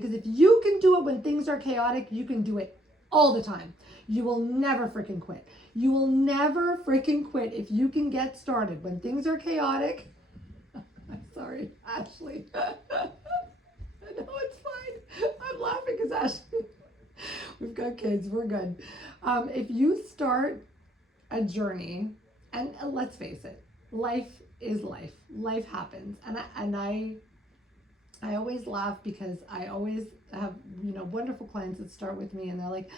Because if you can do it when things are chaotic, you can do it all the time. You will never freaking quit. You will never freaking quit if you can get started when things are chaotic. I'm sorry, Ashley. No, it's fine. I'm laughing because Ashley, we've got kids, we're good. If you start a journey, and let's face it, life is life. Life happens, and I always laugh because I always have wonderful clients that start with me, and they're like,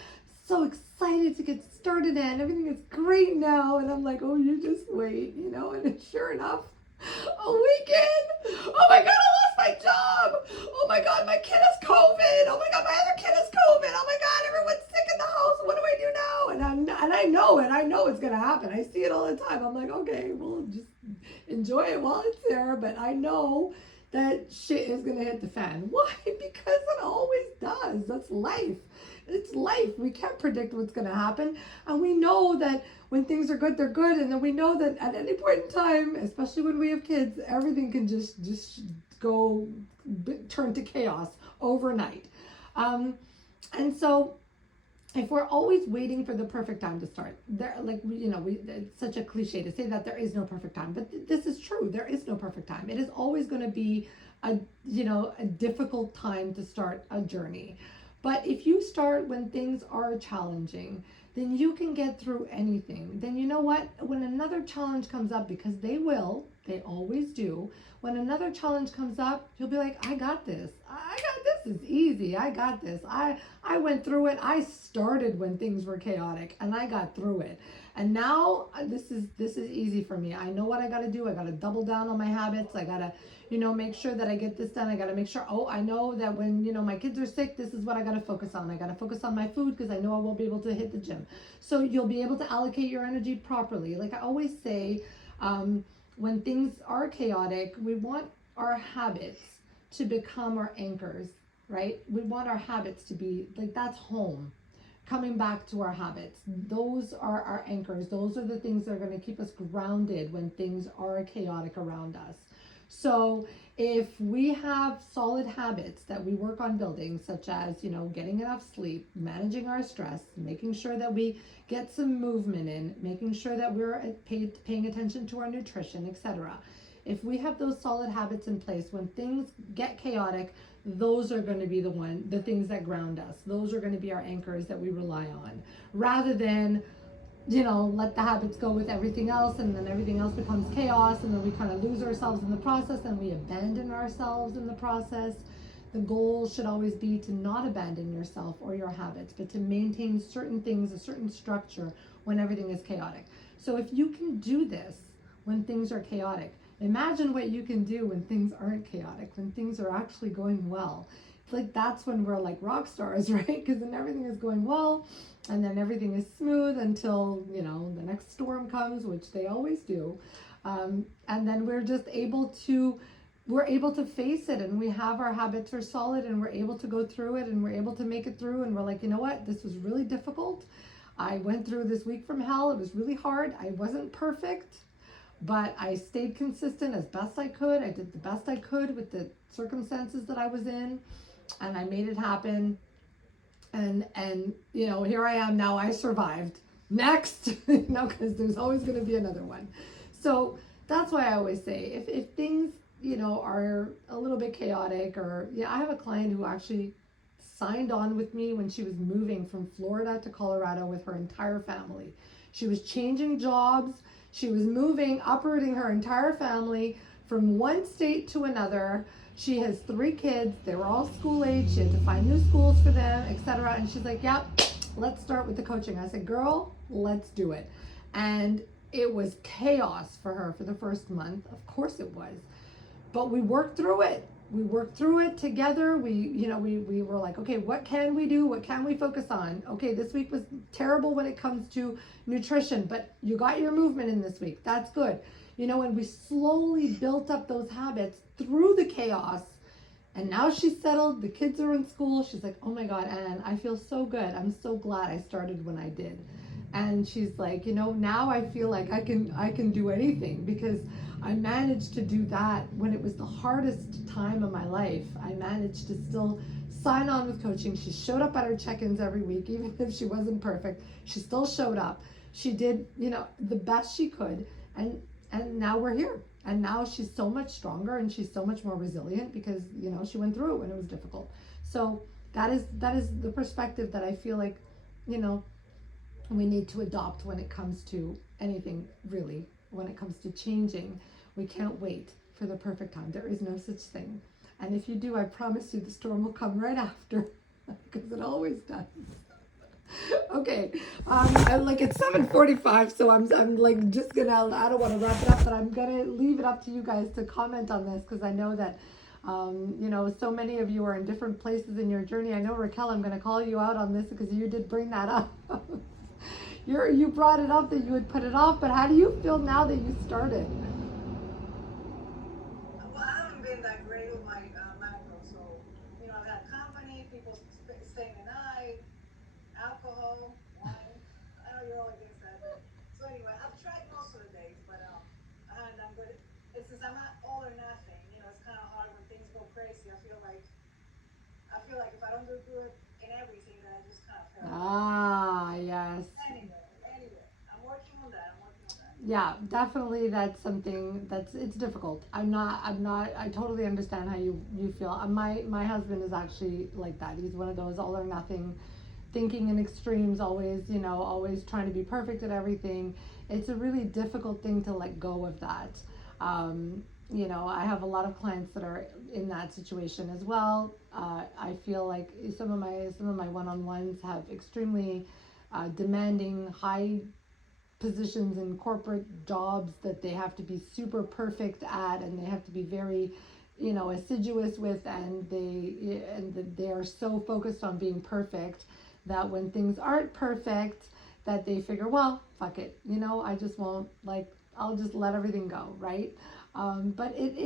so excited to get started, and everything is great now, and I'm like, oh, you just wait, and sure enough, a weekend, oh my god, I lost my job, oh my god, my kid has COVID, oh my god, my other kid has COVID, oh my god, everyone's sick in the house, what do I do now? And I know it, I know it's gonna happen, I see it all the time. I'm like, okay, well, just enjoy it while it's there, but I know that shit is gonna hit the fan. Why? Because it always does. That's life. It's life. We can't predict what's gonna happen, and we know that when things are good, they're good, and then we know that at any point in time, especially when we have kids, everything can just go turn to chaos overnight. And so if we're always waiting for the perfect time to start, there, like, it's such a cliche to say that there is no perfect time, but this is true. There is no perfect time. It is always going to be a difficult time to start a journey. But if you start when things are challenging, then you can get through anything. Then you know what? When another challenge comes up, because they always do, when another challenge comes up, you'll be like, I got this. This is easy. I got this. I went through it. I started when things were chaotic and I got through it. And now this is easy for me. I know what I got to do. I got to double down on my habits. I got to make sure that I get this done. I got to make sure, I know that when, my kids are sick, this is what I got to focus on. I got to focus on my food because I know I won't be able to hit the gym. So you'll be able to allocate your energy properly. Like I always say, when things are chaotic, we want our habits to become our anchors, right? We want our habits to be like, that's home. Coming back to our habits, those are our anchors. Those are the things that are going to keep us grounded when things are chaotic around us. So if we have solid habits that we work on building, such as, getting enough sleep, managing our stress, making sure that we get some movement in, making sure that we're paying attention to our nutrition, etc. If we have those solid habits in place, when things get chaotic, those are going to be the things that ground us. Those are going to be our anchors that we rely on, rather than let the habits go with everything else, and then everything else becomes chaos, and then we kind of lose ourselves in the process, and we abandon ourselves in the process. The goal should always be to not abandon yourself or your habits, but to maintain certain things, a certain structure when everything is chaotic. So if you can do this when things are chaotic, imagine what you can do when things aren't chaotic, when things are actually going well. Like that's when we're like rock stars, right? Because then everything is going well, and then everything is smooth until the next storm comes, which they always do, and then we're able to face it, and we have our habits are solid, and we're able to go through it, and we're able to make it through, and we're like, you know what, this was really difficult. I went through this week from hell. It was really hard. I wasn't perfect, but I stayed consistent as best I could. I did the best I could with the circumstances that I was in, and I made it happen. And here I am now. I survived. Next, because there's always going to be another one. So that's why I always say, if things are a little bit chaotic, or I have a client who actually signed on with me when she was moving from Florida to Colorado with her entire family. She was changing jobs. She was moving, uprooting her entire family from one state to another. She has 3 kids. They were all school age. She had to find new schools for them, etc. And she's like, yep, let's start with the coaching. I said, girl, let's do it. And it was chaos for her for the first month. Of course it was. But we worked through it. We worked through it together. We were like, okay, what can we do? What can we focus on? Okay, this week was terrible when it comes to nutrition, but you got your movement in this week. That's good. And we slowly built up those habits through the chaos. And now she's settled. The kids are in school. She's like, oh my God, Anne, I feel so good. I'm so glad I started when I did. And she's like, now I feel like I can do anything, because I managed to do that when it was the hardest time of my life. I managed to still sign on with coaching. She showed up at her check-ins every week, even if she wasn't perfect. She still showed up. She did, the best she could, and now we're here. And now she's so much stronger and she's so much more resilient because, she went through it when it was difficult. So that is the perspective that I feel like, we need to adopt when it comes to anything, really. When it comes to changing, we can't wait for the perfect time. There is no such thing. And if you do, I promise you the storm will come right after, because it always does. Okay, like it's 7:45, so I'm like just gonna, I don't want to wrap it up, but I'm gonna leave it up to you guys to comment on this, because I know that so many of you are in different places in your journey. I know, Raquel, I'm gonna call you out on this because you did bring that up. You brought it up that you would put it off, but how do you feel now that you started? Well, I haven't been that great with my macro, so I've had company, people staying the night, alcohol, wine. I know you're all against that, but so anyway, I've tried most of the days, but I haven't done good. It's since I'm not all or nothing. It's kind of hard when things go crazy. I feel like if I don't do good in everything, then I just kind of fail. Ah, yes. Anyway, I'm working on that. Yeah, definitely that's something it's difficult. I totally understand how you feel. My husband is actually like that. He's one of those all or nothing, thinking in extremes, always, always trying to be perfect at everything. It's a really difficult thing to let go of that. I have a lot of clients that are in that situation as well. I feel like some of my one-on-ones have extremely demanding, high positions in corporate jobs that they have to be super perfect at, and they have to be very assiduous with, and they are so focused on being perfect that when things aren't perfect, that they figure, well, fuck it, I just won't, like, I'll just let everything go, right? But it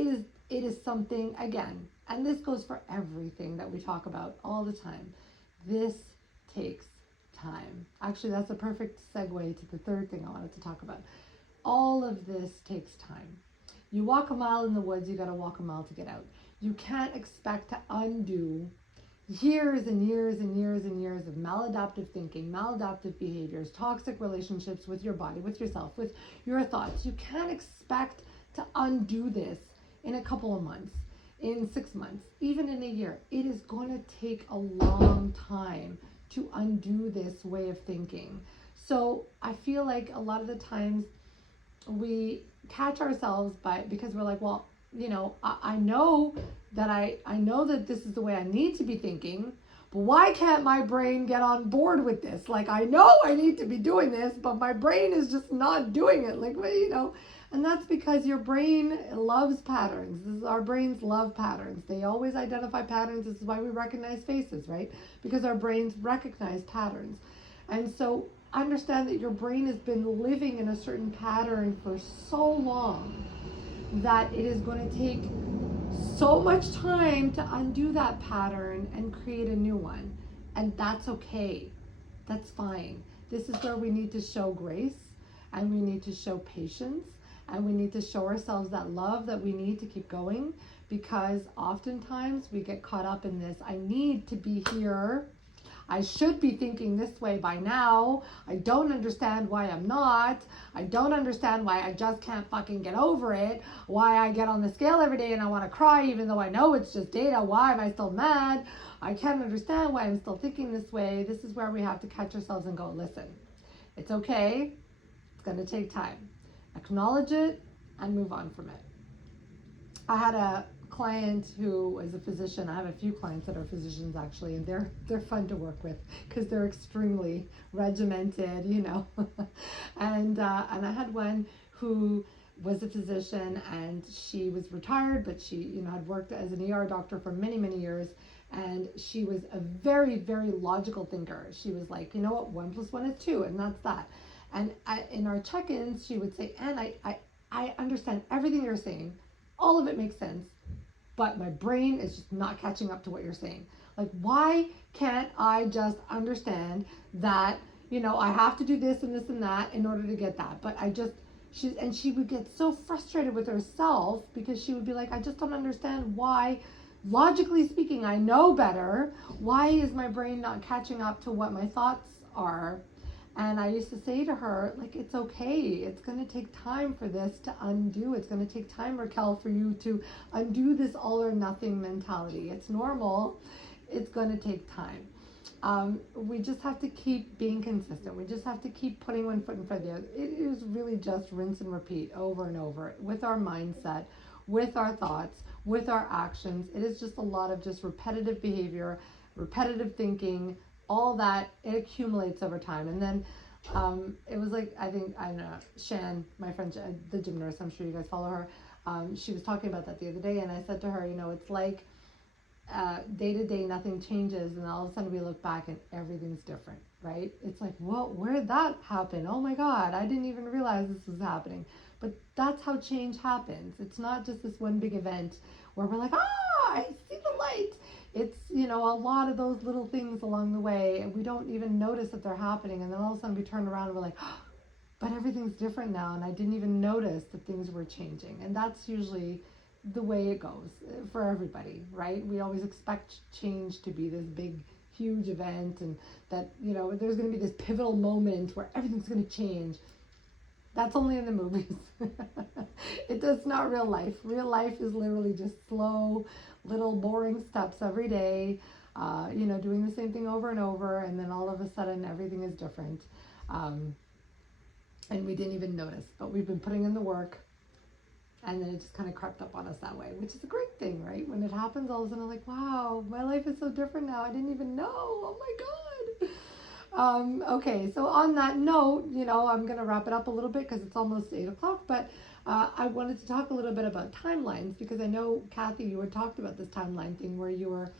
is something, again, and this goes for everything that we talk about all the time. This takes time. Actually, that's a perfect segue to the third thing I wanted to talk about. All of this takes time. You walk a mile in the woods, you got to walk a mile to get out. You can't expect to undo years and years and years and years of maladaptive thinking, maladaptive behaviors, toxic relationships with your body, with yourself, with your thoughts. You can't expect to undo this in a couple of months, in 6 months, even in a year. It is going to take a long time to undo this way of thinking. So I feel like a lot of the times we catch ourselves because we're like, well, I know that I know that this is the way I need to be thinking, but why can't my brain get on board with this? Like, I know I need to be doing this, but my brain is just not doing it. Like, and that's because your brain loves patterns. Our brains love patterns. They always identify patterns. This is why we recognize faces, right? Because our brains recognize patterns. And so understand that your brain has been living in a certain pattern for so long that it is going to take so much time to undo that pattern and create a new one. And that's okay. That's fine. This is where we need to show grace, and we need to show patience, and we need to show ourselves that love that we need to keep going, because oftentimes we get caught up in this. I need to be here. I should be thinking this way by now. I don't understand why I'm not. I don't understand why I just can't fucking get over it. Why I get on the scale every day and I want to cry even though I know it's just data. Why am I still mad? I can't understand why I'm still thinking this way. This is where we have to catch ourselves and go, listen, it's okay. It's going to take time. Acknowledge it and move on from it. I had a client who was a physician. I have a few clients that are physicians actually, and they're fun to work with because they're extremely regimented, and I had one who was a physician, and she was retired, but she had worked as an ER doctor for many years, and she was a very, very logical thinker. She was like, 1 + 1 is 2, and that's that. And in our check-ins, she would say, Anne, I understand everything you're saying. All of it makes sense, but my brain is just not catching up to what you're saying. Like, why can't I just understand that, I have to do this and this and that in order to get that? But she would get so frustrated with herself because she would be like, I just don't understand why logically speaking, I know better. Why is my brain not catching up to what my thoughts are? And I used to say to her, like, it's okay. It's going to take time for this to undo. It's going to take time, Raquel, for you to undo this all or nothing mentality. It's normal. It's going to take time. We just have to keep being consistent. We just have to keep putting one foot in front of the other. It is really just rinse and repeat over and over with our mindset, with our thoughts, with our actions. It is just a lot of just repetitive behavior, repetitive thinking, all that. It accumulates over time. And then it was like, I know, Shan, my friend, the gym nurse, I'm sure you guys follow her. She was talking about that the other day, and I said to her, it's like day to day nothing changes, and all of a sudden we look back and everything's different, right? It's like, where did that happen? Oh my God, I didn't even realize this was happening. But that's how change happens. It's not just this one big event where we're like, I see the light. It's, a lot of those little things along the way, and we don't even notice that they're happening, and then all of a sudden we turn around and we're like, but everything's different now, and I didn't even notice that things were changing. And that's usually the way it goes for everybody, right? We always expect change to be this big, huge event, and that, there's going to be this pivotal moment where everything's going to change. That's only in the movies. It's not real life. Real life is literally just slow, little boring steps every day, doing the same thing over and over, and then all of a sudden everything is different. And we didn't even notice, but we've been putting in the work, and then it just kind of crept up on us that way, which is a great thing, right? When it happens, all of a sudden I'm like, wow, my life is so different now. I didn't even know. Oh my God. Okay, so on that note, I'm going to wrap it up a little bit because it's almost 8 o'clock, but I wanted to talk a little bit about timelines, because I know, Kathy, you had talked about this timeline thing where you were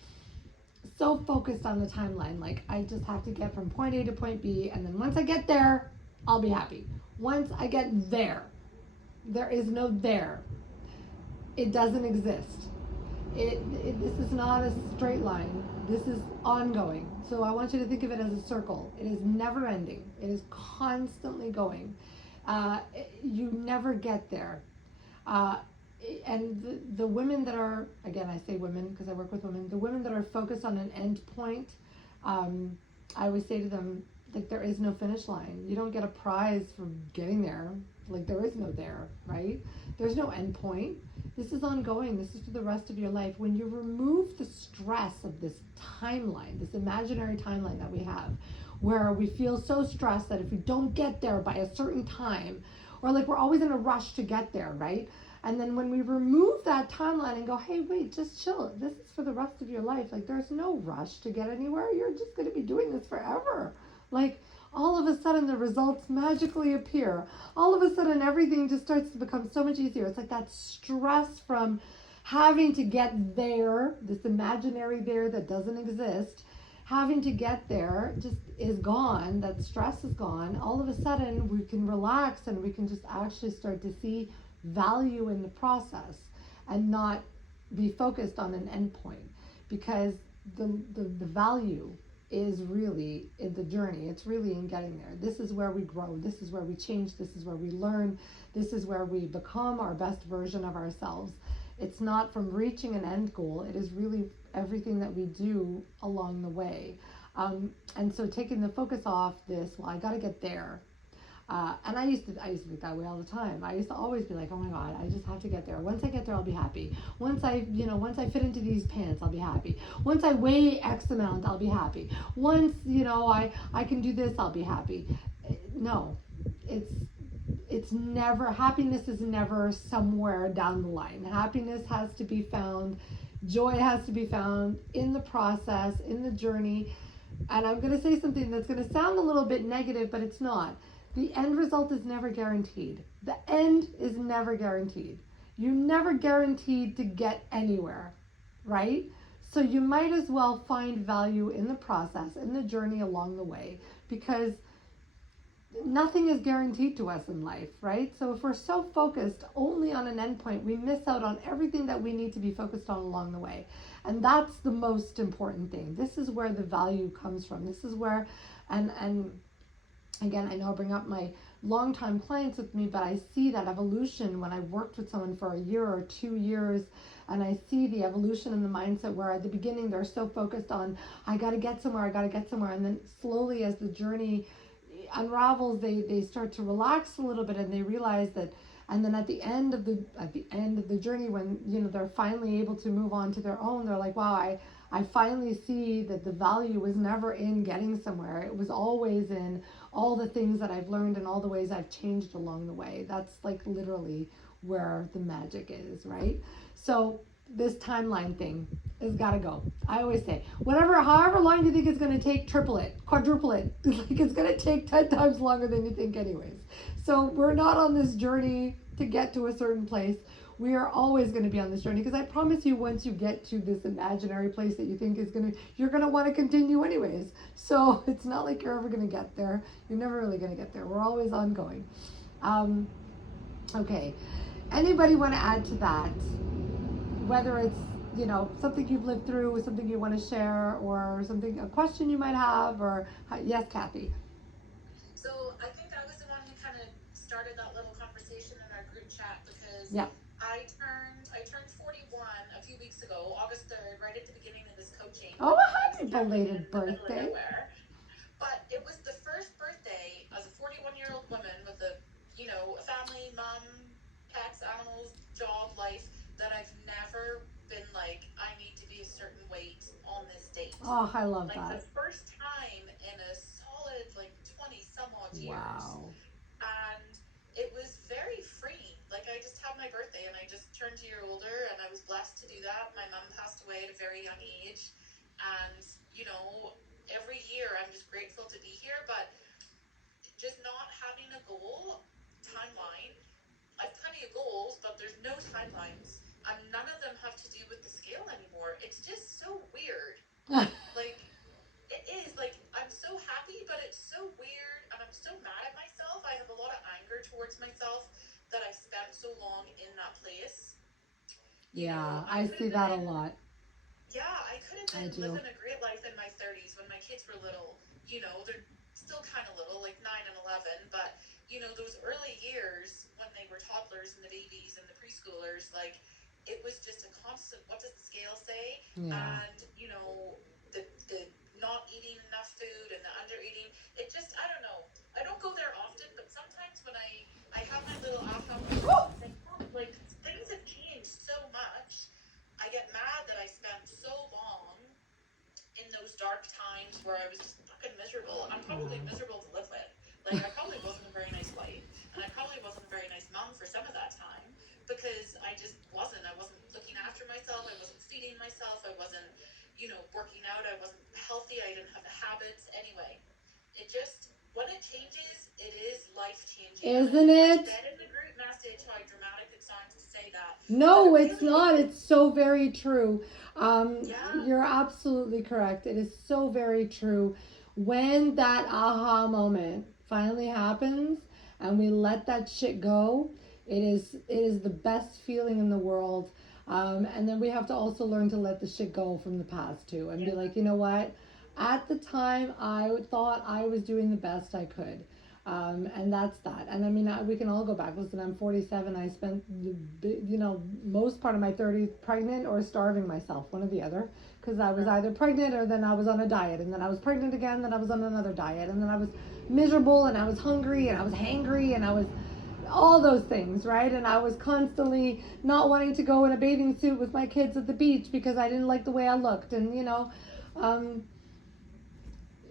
so focused on the timeline. Like, I just have to get from point A to point B, and then once I get there, I'll be happy. Once I get there, there is no there. It doesn't exist. This is not a straight line. This is ongoing. So I want you to think of it as a circle. It is never ending. It is constantly going. You never get there. And the women that are, again, I say women because I work with women, the women that are focused on an end point, I always say to them, like, there is no finish line. You don't get a prize for getting there. Like, there is no there, right? There's no end point. This is ongoing. This is for the rest of your life. When you remove the stress of this timeline, this imaginary timeline that we have, where we feel so stressed that if we don't get there by a certain time, or like we're always in a rush to get there, right? And then when we remove that timeline and go, hey, wait, just chill. This is for the rest of your life. Like, there's no rush to get anywhere. You're just going to be doing this forever. Like, all of a sudden the results magically appear. All of a sudden everything just starts to become so much easier. It's like that stress from having to get there, this imaginary there that doesn't exist, having to get there just is gone. That stress is gone. All of a sudden we can relax, and we can just actually start to see value in the process and not be focused on an endpoint, because the value is really in the journey. It's really in getting there. This is where we grow. This is where we change. This is where we learn. This is where we become our best version of ourselves. It's not from reaching an end goal. It is really everything that we do along the way. And so taking the focus off this, well, I got to get there. And I used to think that way all the time. I used to always be like, oh my God, I just have to get there. Once I get there, I'll be happy. Once I fit into these pants, I'll be happy. Once I weigh X amount, I'll be happy. Once, I can do this, I'll be happy. No, it's never, happiness is never somewhere down the line. Happiness has to be found. Joy has to be found in the process, in the journey. And I'm going to say something that's going to sound a little bit negative, but it's not. The end result is never guaranteed. The end is never guaranteed. You're never guaranteed to get anywhere, right? So you might as well find value in the process, in the journey along the way, because nothing is guaranteed to us in life, right? So if we're so focused only on an endpoint, we miss out on everything that we need to be focused on along the way. And that's the most important thing. This is where the value comes from. This is where, and again, I know I bring up my longtime clients with me, but I see that evolution when I've worked with someone for a year or 2 years, and I see the evolution in the mindset where at the beginning they're so focused on, I got to get somewhere, I got to get somewhere. And then slowly as the journey unravels, they start to relax a little bit and they realize that, and then at the end of the journey, when they're finally able to move on to their own, they're like, wow, I finally see that the value was never in getting somewhere. It was always in all the things that I've learned and all the ways I've changed along the way. That's like literally where the magic is, right? So this timeline thing has got to go. I always say, however long you think it's going to take, triple it, quadruple it. Like it's going to take 10 times longer than you think anyways. So we're not on this journey to get to a certain place. We are always going to be on this journey, because I promise you, once you get to this imaginary place that you think is you're going to want to continue anyways. So it's not like you're ever going to get there. You're never really going to get there. We're always ongoing. Okay. Anybody want to add to that? Whether it's, something you've lived through, something you want to share, or a question you might have, or yes, Kathy. So I think I was the one who kind of started that little conversation in our group chat, because Yeah. I turned 41 a few weeks ago, August 3rd, right at the beginning of this coaching. Oh, happy belated birthday. But it was the first birthday as a 41-year-old woman with a family, mom, pets, animals, job, life, that I've never been like, I need to be a certain weight on this date. Oh, I love like that. The first time in a solid 20 some odd years. Wow. And it was very freeing. Like, I just had my birthday and I just turned a year older, and I was blessed to do that. My mom passed away at a very young age, and every year I'm just grateful to be here. But just not having a goal timeline, I've plenty of goals, but there's no timelines, and none of them have to do with the scale anymore. It's just so weird. Like, it is, like, I'm so happy, but it's so weird, and I'm so mad at myself. I have a lot of anger towards myself that I spent so long in that place. I see that a lot. Yeah, I could have been living a great life in my 30s when my kids were little. They're still kind of little, like 9 and 11, but those early years when they were toddlers and the babies and the preschoolers, like, it was just a constant, what does the scale say? Yeah. And the not eating enough food and the under eating, it just, I don't know, I don't go there often, but sometimes when I have my little aha moment, like, things have changed so much. I get mad that I spent so long in those dark times where I was just fucking miserable. I'm probably miserable to live with. Like, I probably wasn't a very nice wife, and I probably wasn't a very nice mom for some of that time, because I just wasn't. I wasn't looking after myself. I wasn't feeding myself. I wasn't, working out. I wasn't healthy. I didn't have the habits. Anyway, it just, when it changes, it is life changing. Isn't it? I said in the group message how dramatic it sounds to say that. No, it's not. It's so very true. Yeah. You're absolutely correct. It is so very true. When that aha moment finally happens and we let that shit go, it is the best feeling in the world. And then we have to also learn to let the shit go from the past too, and be like, you know what? At the time, I thought I was doing the best I could. And that's that. And I mean, we can all go back. Listen, I'm 47. I spent most part of my 30s pregnant or starving myself, one or the other, because I was either pregnant or then I was on a diet, and then I was pregnant again, then I was on another diet, and then I was miserable, and I was hungry, and I was hangry, and I was all those things, right? And I was constantly not wanting to go in a bathing suit with my kids at the beach because I didn't like the way I looked, and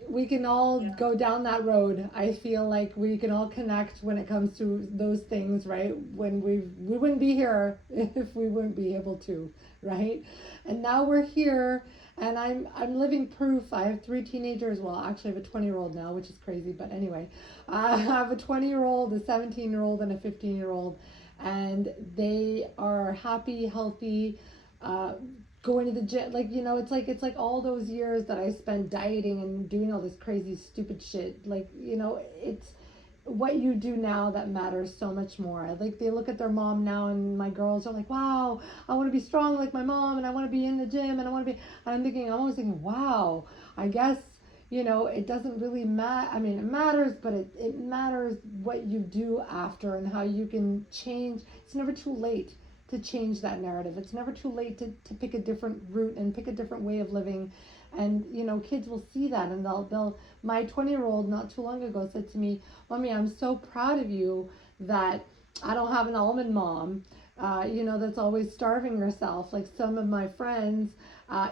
we can all go down that road. I feel like we can all connect when it comes to those things, right? When we wouldn't be here if we wouldn't be able to, right? And now we're here, and I'm living proof. I have 3 teenagers. Well, actually, I have a 20-year-old now, which is crazy. But anyway, I have a 20-year-old, a 17-year-old, and a 15-year-old, and they are happy, healthy. Going to the gym, it's like all those years that I spent dieting and doing all this crazy stupid shit, it's what you do now that matters so much more. Like, they look at their mom now, and my girls are like, wow, I want to be strong like my mom, and I want to be in the gym, and I want to be, and I'm always thinking, wow, I guess you know, it doesn't really matter. I mean, it matters, but it matters what you do after and how you can change. It's never too late to change that narrative. It's never too late to pick a different route and pick a different way of living. And, you know, kids will see that and they'll, my 20-year-old not too long ago said to me, Mommy, I'm so proud of you that I don't have an almond mom, you know, that's always starving herself. Like some of my friends,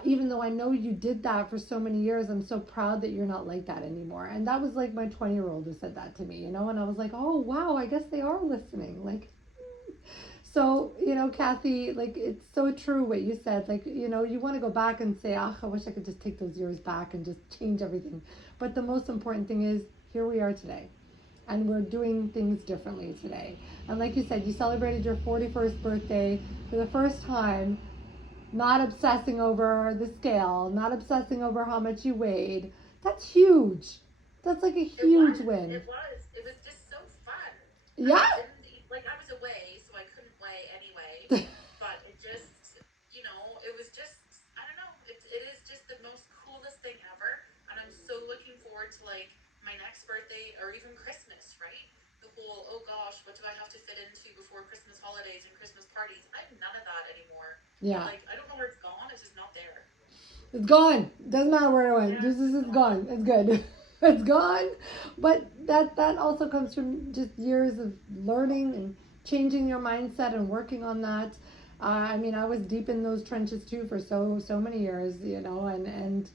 even though I know you did that for so many years, I'm so proud that you're not like that anymore. And that was like my 20-year-old who said that to me, you know, and I was like, oh, wow, I guess they are listening. Like, so, you know, Kathy, like, it's so true what you said. Like, you know, you want to go back and say, ah, I wish I could just take those years back and just change everything. But the most important thing is, here we are today. And we're doing things differently today. And like you said, you celebrated your 41st birthday for the first time, not obsessing over the scale, not obsessing over how much you weighed. That's huge. That's like a huge win. It was. It was just so fun. Yeah. I didn't like, I was away, so I couldn't weigh anyway. But it just, you know, it was just, I don't know. It is just the most coolest thing ever. And I'm so looking forward to like my next birthday or even Christmas, right? The whole, oh gosh, what do I have to fit into before Christmas holidays and Christmas parties? I have none of that anymore. Yeah. Like, I don't know where it's gone. It's just not there. It's gone. Doesn't matter where it went. Yeah, It's gone. It's good. It's gone. But that also comes from just years of learning and changing your mindset and working on that. I mean, I was deep in those trenches too for so many years, you know, and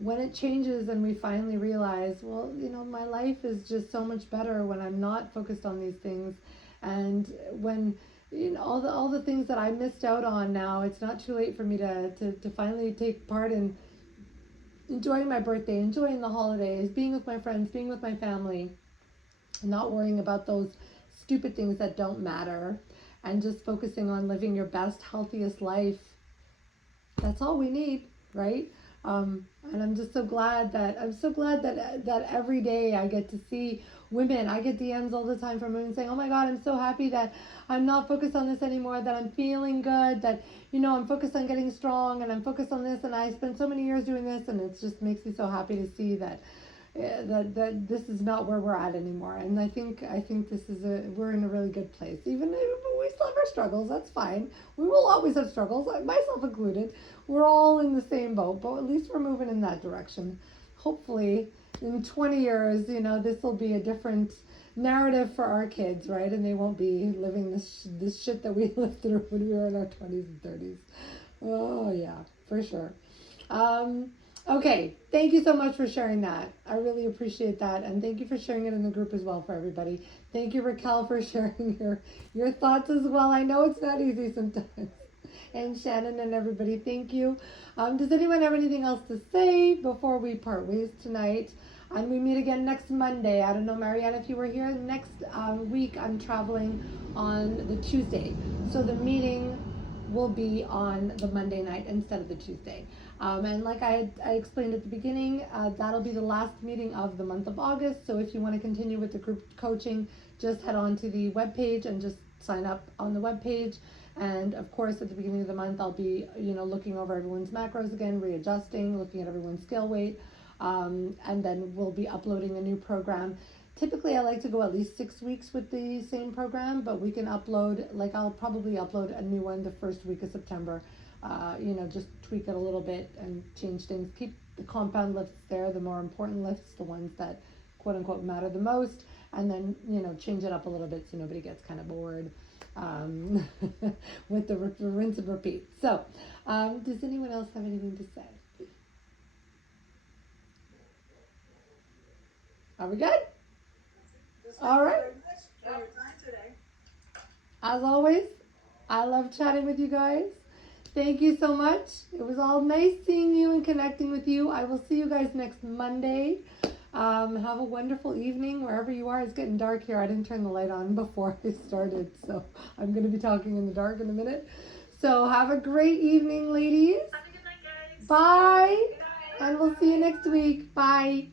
when it changes and we finally realize, well, you know, my life is just so much better when I'm not focused on these things, and when, you know, all the things that I missed out on now, it's not too late for me to finally take part in enjoying my birthday, enjoying the holidays, being with my friends, being with my family, not worrying about those stupid things that don't matter, and just focusing on living your best, healthiest life. That's all we need, right? And I'm just so glad that that every day I get to see women. I get DMs all the time from women saying, "Oh my God, I'm so happy that I'm not focused on this anymore. That I'm feeling good. That, you know, I'm focused on getting strong, and I'm focused on this. And I spent so many years doing this, and it just makes me so happy to see that." That this is not where we're at anymore, and I think this is we're in a really good place. Even if we still have our struggles, that's fine. We will always have struggles, myself included. We're all in the same boat, but at least we're moving in that direction. Hopefully, in 20 years, you know, this will be a different narrative for our kids, right? And they won't be living this shit that we lived through when we were in our 20s and 30s. Oh yeah, for sure. Okay, thank you so much for sharing that. I really appreciate that, and thank you for sharing it in the group as well for everybody. Thank you, Raquel, for sharing your thoughts as well. I know it's not easy sometimes. And Shannon and everybody, thank you. Does anyone have anything else to say before we part ways tonight? And we meet again next Monday. I don't know, Marianne, if you were here. Next week, I'm traveling on the Tuesday. So the meeting will be on the Monday night instead of the Tuesday. And like I explained at the beginning, that'll be the last meeting of the month of August. So if you want to continue with the group coaching, just head on to the webpage and just sign up on the webpage. And of course, at the beginning of the month, I'll be, you know, looking over everyone's macros again, readjusting, looking at everyone's scale weight, and then we'll be uploading a new program. Typically, I like to go at least 6 weeks with the same program, but we can upload, like I'll probably upload a new one the first week of September. You know, just tweak it a little bit and change things. Keep the compound lifts there, the more important lifts, the ones that quote unquote matter the most, and then, you know, change it up a little bit so nobody gets kind of bored with the rinse and repeat. So, does anyone else have anything to say? Are we good? All right. For your time today. As always, I love chatting with you guys. Thank you so much. It was all nice seeing you and connecting with you. I will see you guys next Monday. Have a wonderful evening wherever you are. It's getting dark here. I didn't turn the light on before I started, so I'm going to be talking in the dark in a minute. So have a great evening, ladies. Have a good night, guys. Bye. Good night. And we'll see you next week. Bye.